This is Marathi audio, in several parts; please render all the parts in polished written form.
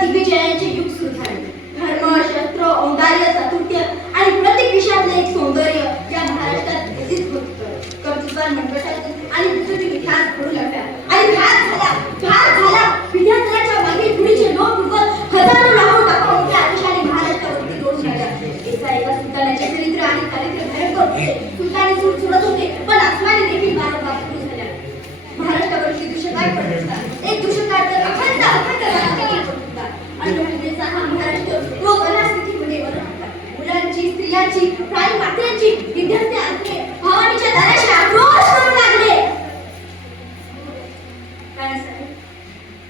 दिग्विजयांचे युग सुरू झाले. धर्म, शस्त्र, औदार्य, चातुर्य आणि प्रत्येक विषयातले एक सौंदर्य या महाराष्ट्रात विकसित होत होतं. कर्तृत्वान मनगटातून आणि विकृती इतिहास घडू लागला आणि घात झाला विद्यार्थ्यांच्या मागे पुढीचे लोक उगवत हजारो लाखो टाका मोठ्या आयुष्याने महाराष्ट्रावरती रोड झाल्या. एका सुलतानाचे चरित्र आणि चारित्र्य भयंकर होते. सुलतानी सूट सोडत होते पण आसमानी देखील वारंवार सुरू झाल्या. महाराष्ट्रावरची दुष्काळ पडत होता. एक दुष्काळ तर अखंड काळात पडत होता आणि घटनेचा हा महाराष्ट्र रोग अनास्थितीमध्ये वळत होता. मुलांची, स्त्रियांची, प्राणी मात्यांची, विद्यार्थ्यांचे भावानीच्या दाराशी आक्रोश करू लागले.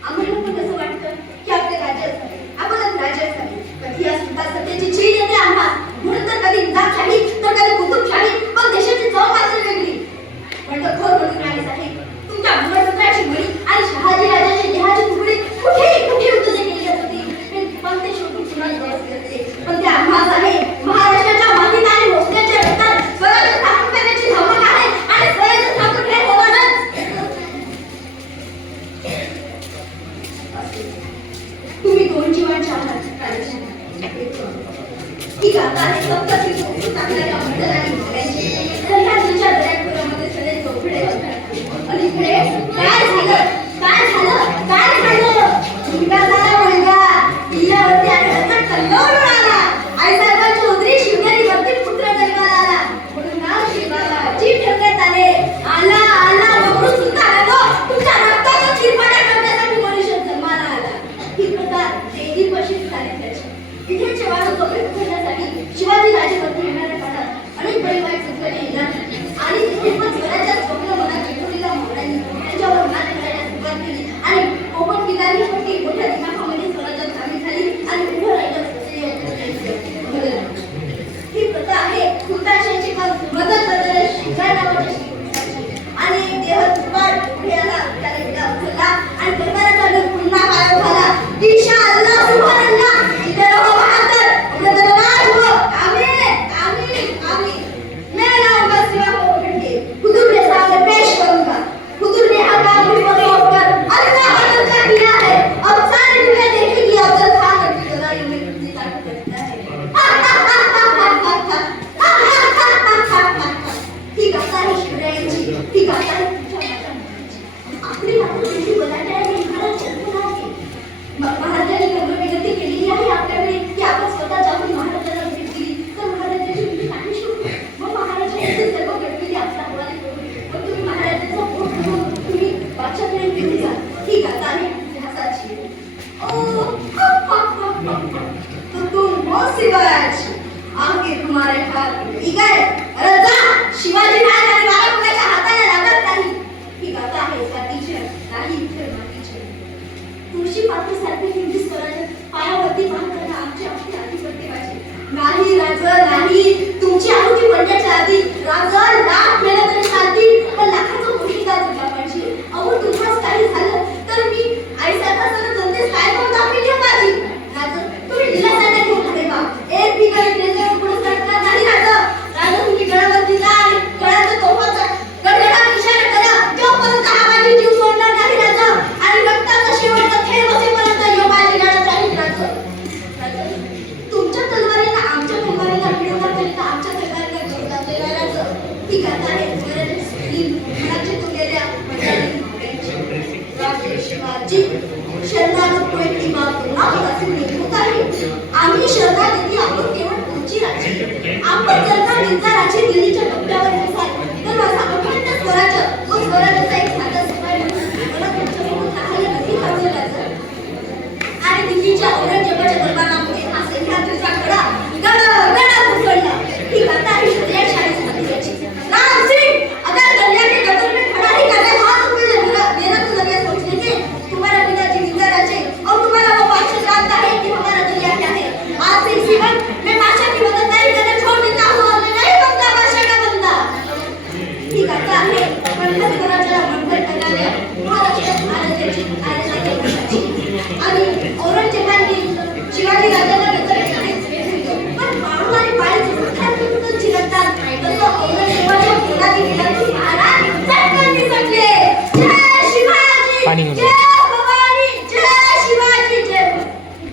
आम्हाला पण कसं वाटतं की आपले राज्य असावे, आपणच राज्य असावे. कधी या सुद्धा सत्तेची चीड येते आम्हाला. म्हणून तर कधी निजामशाही तर कधी कुतुबशाही, पण देशाची चव मात्र वेगळी. पण खर म्हणून राहिले साहेब, तुमच्या भगवंताची मणी आणि शहाजी राजाची देहाची तुकडी कुठे उतरली गेली होती, पण ते शोधून पुन्हा बसले असते. पण ते आम्हाला आहे महाराष्ट्राच्या मातीत आणि भोसल्याच्या रक्तात स्वराज्य स्थापन करण्याची धमक आहे आणि स्वराज्य स्थापन हे होणारच. तुम्ही दोन जीवांच्या आहात ही गाथा आहे फक्त ती टाकणाऱ्या मंडळ आणि मुलांची. तर ह्या तुमच्या दर्यापुरामध्ये सगळे चौकडे असतात. आणि इकडे काय झालं मुलगा झाला मुलगा किल्ल्यावरती आढळता कल्लोळ आला. आईसाहेबांची उदरी शिवनेरीवरती पुत्र जन्माला आला. म्हणून नाव शिवाजी ठेवण्यात आले. आला म्हणून सुद्धा आलो तुमच्या रक्ताचा चिरफाटा करण्यासाठी मनुष्य जन्माला आला. ही प्रथा देवी पशीच चालण्याची. इथे वाळू कपडे उघडण्यासाठी शिवाजी राजेवरती येणाऱ्या काळात अनेक बळीवाईट संकटे येणार आणि तिथे पण स्वराज्यात स्वप्न मनात चिठवलेल्या मावळ्यांनी त्यांच्यावर मात करायला सुरुवात केली आणि कोकण किनारीवरती मोठ्या दिमाखामध्ये स्वराज्यात सामील झाली आणि उभं राहिलं ही प्रथा आहे सुलतानशाहीची मदत करणाऱ्या शिवाय नावाच्या आणि देह तुपाड पुढे आला त्याला विडा उचलला आणि दरबाराचा डग पुन्हा पाया झाला. ईशा अल्लाह सुभानअल्लाह जिथे रहो बहादर अपना दरबार हो. आमीन मैं लाऊंगा सिवा को पकड़ के हुजूर के सामने पेश करूंगा. हुजूर ने हर काम को होकर अल्लाह अल्लाह का किया है. अब सारी दुनिया देखेगी अफजल खान की लड़ाई में कितनी ताकत रखता है. ही गाथा है शिवरायांची. ही गाथा है तुमच्या मातांची. आपली मातृभूमी बोलायला आहे महाराज चंद्र आहे. महाराजांनी विनंती केलेली आहे आपल्याकडे की आपण स्वतः जाऊन महाराजांना भेट दिली तर महाराजांची तुम्ही काही शिकू. मग महाराजांची सर्व घडलेली आपल्या हवाले करू. पण तुम्ही महाराजांचा पोट घेऊन तुम्ही बादशाहकडे घेऊन जा. ही गाथा आहे इतिहासाची. तो तुम हो शिवाजी आगे तुम्हारे हाथ इगल रजा शिवाजी महाराज आणि बाळा कुणाच्या हाताला लागत नाही. ही गाथा आहे जातीची नाही इतर मातीची. तुळशी पात्रासारखे हिंदी स्वराज्य पायावरती बांधताना आमची आधी पाहिजे. नाही राज नाही तुमची आहुती पडण्याच्या आधी राज लाख मेला तरी चालतील पण लाखाचं गोष्टीचा तुला पाहिजे. अहो तुम्हास काही झालं तर मी आईसाहेबांसह जनतेस काय करून दाखवली माझी. राज तुम्ही दिलासाने घेऊन आले बा. एक बिघाडी ट्रेनर पुढे सरकणार नाही राज तुम्ही गळावरती जा आणि गळ्याचं तोफाचा गडगडाट इशारा करा. जोपर्यंत हा माझी जीव सोडणार नाही राज आणि रक्ताचा शेवटचा थेंब असेपर्यंत यो माझी लढत राहील राज. तुमच्या तलवारीला आमच्या तलवारीला मिळवण्याकरिता आमच्या तलवारीला घेऊन जातोय राज. ही गाथा आहे मनाची तुटलेल्या राजे शिवाजी शरणागत कोयती बाप आपल्यापासून निघत आहे. आम्ही शरणागती आपण केवळ पुढची राज्य. आपण जर का निजाराची दिल्लीच्या टप्प्यावर असाल तर माझा अखंड स्वराज्य